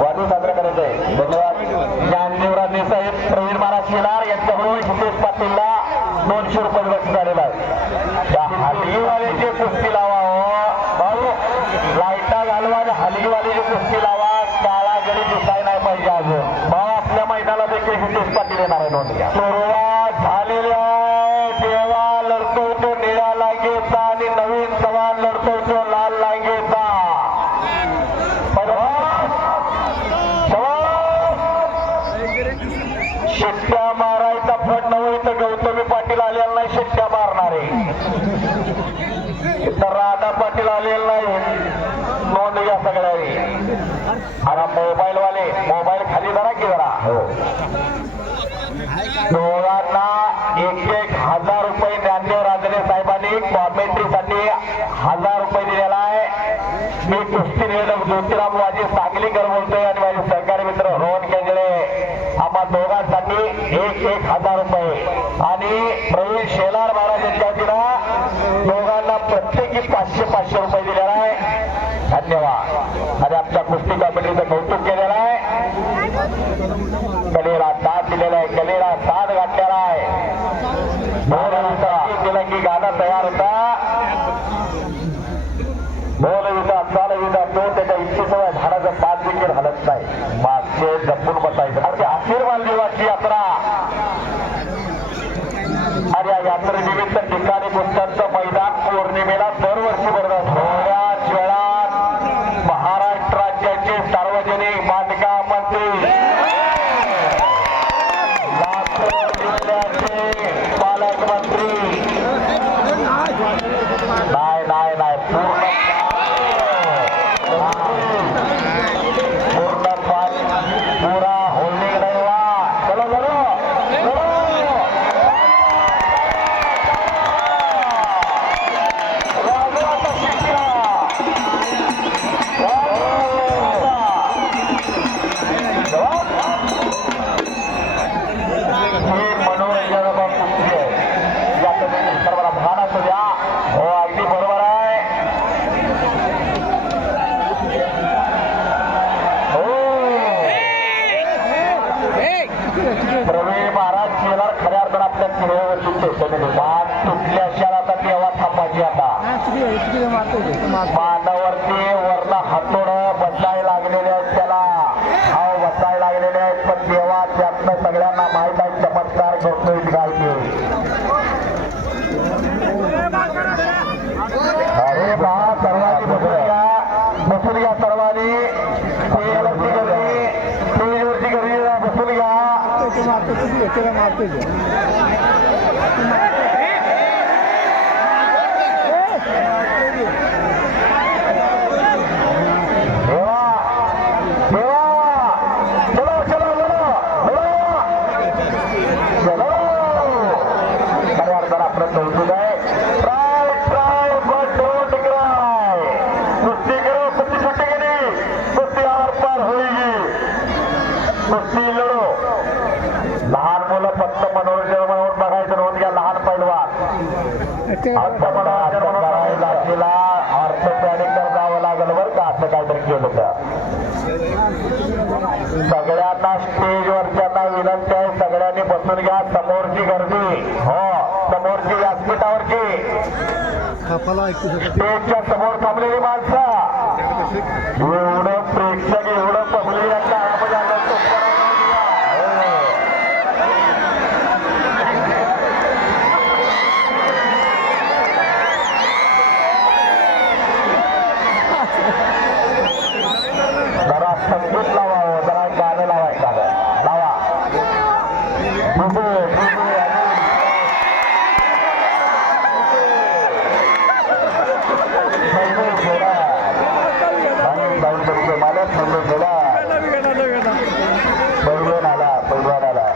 वाढदिवस साजरा करायचा आहे. धन्यवाद. ज्ञानदेवराजे साहेब, प्रवीण महाराज शिलार यांच्याबरोबर हितेश पाटीलला 200 रुपये बक्षीस झालेला आहे. त्या हलगीवाल्याची कुस्ती लावा हो भाऊ, लाईटा घालवा आणि हलगीवाल्याची कुस्ती लावा. काळा गडी दिसाय नाही पाहिजे अजून भाऊ. आपल्या मैदानाला देखील हितेश पाटील येणार आहे. नोंद घ्या. सुरुवात झालेल्या देवा लढतवतो निळ्या लांगेचा आणि नवीन सवाल लढतवतो लाल लांगेचा. शिट्ट्या मारायचा फट नव्हे तर गौतमी पाटील आलेला नाही, शिट्ट्या मारणारे तर राधा पाटील आलेला नाही. नोंद घ्या सगळ्यांनी. आणि मोबाईल वाले मोबाईल खाली धरा की जरा. दोघांना 1,000 रुपये ज्ञानदेव राजने साहेबांनी कॉमेंट्रीसाठी 1000 रुपये दिलेला आहे. मी कुस्ती निवेदक ज्योतिराम वाजी सांगलीकर बोलतोय आणि माझे सहकारी मित्र रोहन केंजळे. आम्हा दोघांसाठी 1,000 रुपये आणि प्रवीण शेलार महाराज यांच्या वतीनं दोघांना प्रत्येकी 500 रुपये दिलेला आहे. धन्यवाद. आणि आमच्या कुस्ती कमिटीचं कौतुक केलेलं आहे. कलेला साथ दिलेला आहे, कलेला साथ घातलेला आहे. दिलं की गाणं तयार होता. बोलविता चालविता तो त्याच्या इच्छेशिवाय झाडाचं पाच देखील हलत नाही. मागचे जपून बसायचं. अशी आशीर्वाद देवाची यात्रा. आणि या यात्रेनिमित्त ठिकाणी कुस्त्यांचं मैदान पौर्णिमेला दरवर्षी भरत असतं. थोड्याच वेळात महाराष्ट्र राज्याचे सार्वजनिक बांधकाम मंत्री, लातूर जिल्ह्याचे पालकमंत्री, नाही पूर्ण पुरा होल्डिंग नाही वा. चलो चलो प्रवीण महाराज शेलार खऱ्या अर्थानं आपल्या मान तुटल्या शहराचा देवा थांबायची. आता मानावरती वरला हातोडं बसायला लागलेले आहेत, त्याला हाव बसायला लागलेले आहेत. पण देवा त्यातनं सगळ्यांना माहीत आहे चमत्कार करतोय काय ते. अरे बा सर्वांनी बसून घ्या सर्वांनी. स्टेजवरची गर्दी बसून घ्या. आपलं कौतुक आहे. कुस्ती करो, कुस्ती सुट्टी गेली, कुस्ती आर पार होईल, कुस्ती लढो. लहान मुलं फक्त मनोरंजन म्हणून बघायचं. नोंद घ्या. लहान पैलवान मनोरंजन म्हणून बघायला ऑर्थोपॅडिक तर जावं लागेल बरं का. असं काहीतरी केलं तर सगळ्यांना स्टेजवरच्यांना विनंती आहे, सगळ्यांनी बसून घ्या. समोरची गर्दी हो, समोरची व्यासपीठावरची स्टेजच्या समोर थांबलेली माणसं, एवढं प्रेक्षक, एवढं पब्लिक यांना जरा संगीत लावा, जरा गाणं लावा, एखादं लावा. मला समजून गेला. पैलवान आला, पैलवान आला.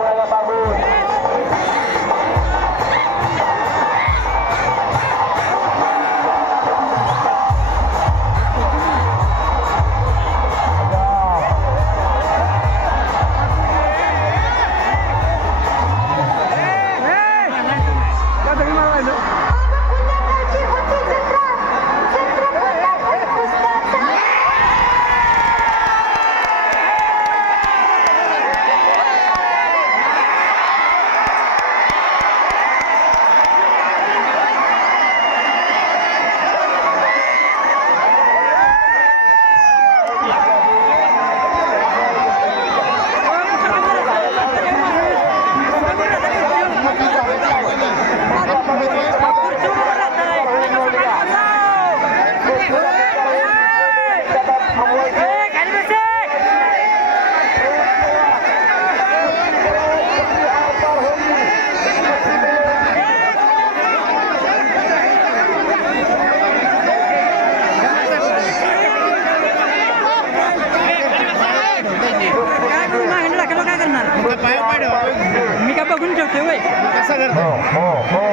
मुलाला मागून मी का बघून ठेवते वय कसं करतो